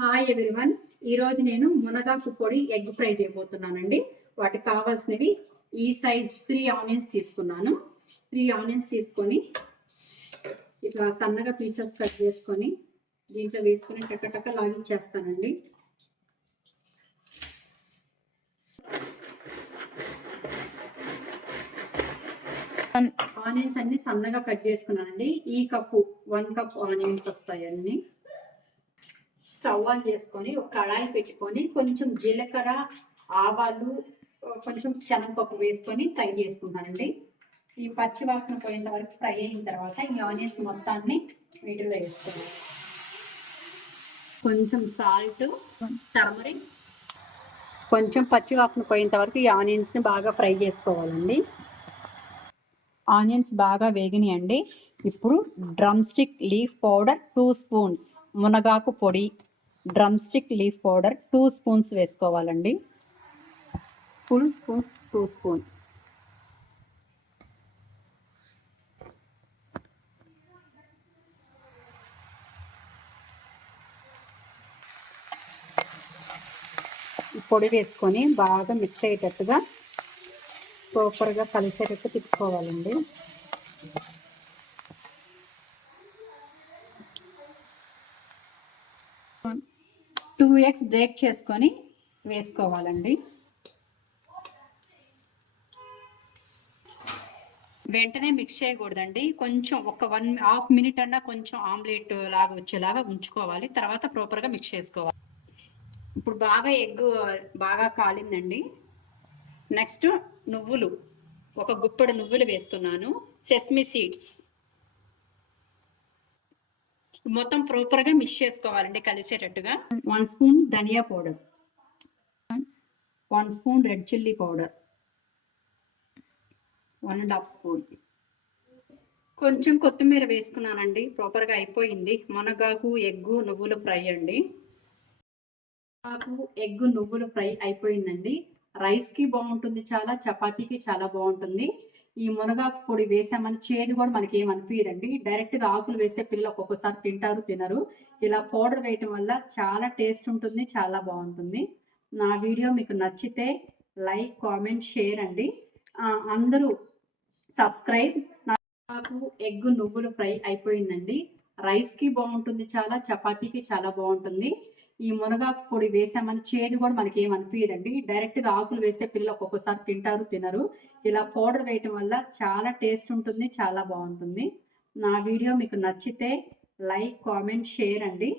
Hi everyone. ఈరోజు నేను మునగాకు పొడి ఎగ్ ఫ్రై చేయబోతున్నానండి. వాటికి కావాల్సినవి ఈ సైజ్ 3 ఆనియన్స్ తీసుకున్నాను. 3 ఆనియన్స్ తీసుకొని ఇట్లా సన్నగా పీసెస్ కట్ చేసుకొని దీంట్లో వేసుకొని టక్క లాగించేస్తానండి. ఆనియన్స్ అన్ని సన్నగా కట్ చేసుకున్నానండి. ఈ కప్పు 1 కప్ ఆనియన్స్ వస్తాయండి. స్టవ్ ఆన్ చేసుకొని ఒక కళాయి పెట్టుకొని కొంచెం జీలకర్ర, ఆవాలు, కొంచెం శనగపప్పు వేసుకొని ఫ్రై చేసుకున్నానండి. ఈ పచ్చి వాసన పోయేంత వరకు ఫ్రై అయిన తర్వాత ఈ ఆనియన్స్ మొత్తాన్ని వీటిలో వేసుకోవాలి. కొంచెం సాల్ట్, టర్మరిక్, కొంచెం పచ్చి వాసన పోయేంత వరకు ఈ ఆనియన్స్ని బాగా ఫ్రై చేసుకోవాలండి. ఆనియన్స్ బాగా వేగినాయండి. ఇప్పుడు drumstick leaf powder 2 spoons, మునగాకు పొడి drumstick leaf powder 2 spoons వేసుకోవాలండి. Full spoons 2 spoons. పొడి వేసుకొని బాగా మిక్స్ అయ్యేటట్టుగా ప్రాపర్గా కలిసేటట్టు తిప్పుకోవాలండి. టూ ఎగ్స్ బ్రేక్ చేసుకొని వేసుకోవాలండి. వెంటనే మిక్స్ చేయకూడదండి. కొంచెం ఒక 1.5 మినిట్ అన్నా కొంచెం ఆమ్లెట్ లాగా వచ్చేలాగా ఉంచుకోవాలి. తర్వాత ప్రాపర్గా మిక్స్ చేసుకోవాలి. ఇప్పుడు బాగా ఎగ్ బాగా కాలిందండి. నెక్స్ట్ నువ్వులు, ఒక గుప్పెడు నువ్వులు వేస్తున్నాను. సెస్మి సీడ్స్ మొత్తం ప్రాపర్గా మిక్స్ చేసుకోవాలండి కలిసేటట్టుగా. 1 స్పూన్ ధనియా powder, 1 spoon red chilli powder, 1.5 spoon. కొంచెం కొత్తిమీర వేసుకున్నానండి. ప్రాపర్గా అయిపోయింది. మునగాకు ఎగ్గు నువ్వులు ఫ్రై అండి. ఎగ్గు నువ్వులు ఫ్రై అయిపోయిందండి. రైస్కి బాగుంటుంది, చాలా చపాతీకి చాలా బాగుంటుంది. ఈ మునగాకు పొడి వేసామని చేదు కూడా మనకి ఏమనిపించదండి. డైరెక్ట్గా ఆకులు వేసే పిల్లలు ఒక్కొక్కసారి తింటారు, తినరు. ఇలా పౌడర్ వేయటం వల్ల చాలా టేస్ట్ ఉంటుంది, చాలా బాగుంటుంది. నా వీడియో మీకు నచ్చితే లైక్, కామెంట్, షేర్ అండి. అందరూ సబ్స్క్రైబ్. నాకు ఎగ్గు నువ్వులు ఫ్రై అయిపోయిందండి. రైస్కి బాగుంటుంది, చాలా చపాతీకి చాలా బాగుంటుంది. ఈ మునగాకు పొడి వేసామని చేదు కూడా మనకి ఏమనిపించదండి. డైరెక్ట్గా ఆకులు వేసే పిల్లలు ఒక్కొక్కసారి తింటారు, తినరు. ఇలా పౌడర్ వేయటం వల్ల చాలా టేస్ట్ ఉంటుంది, చాలా బాగుంటుంది. నా వీడియో మీకు నచ్చితే లైక్, కామెంట్, షేర్ అండి.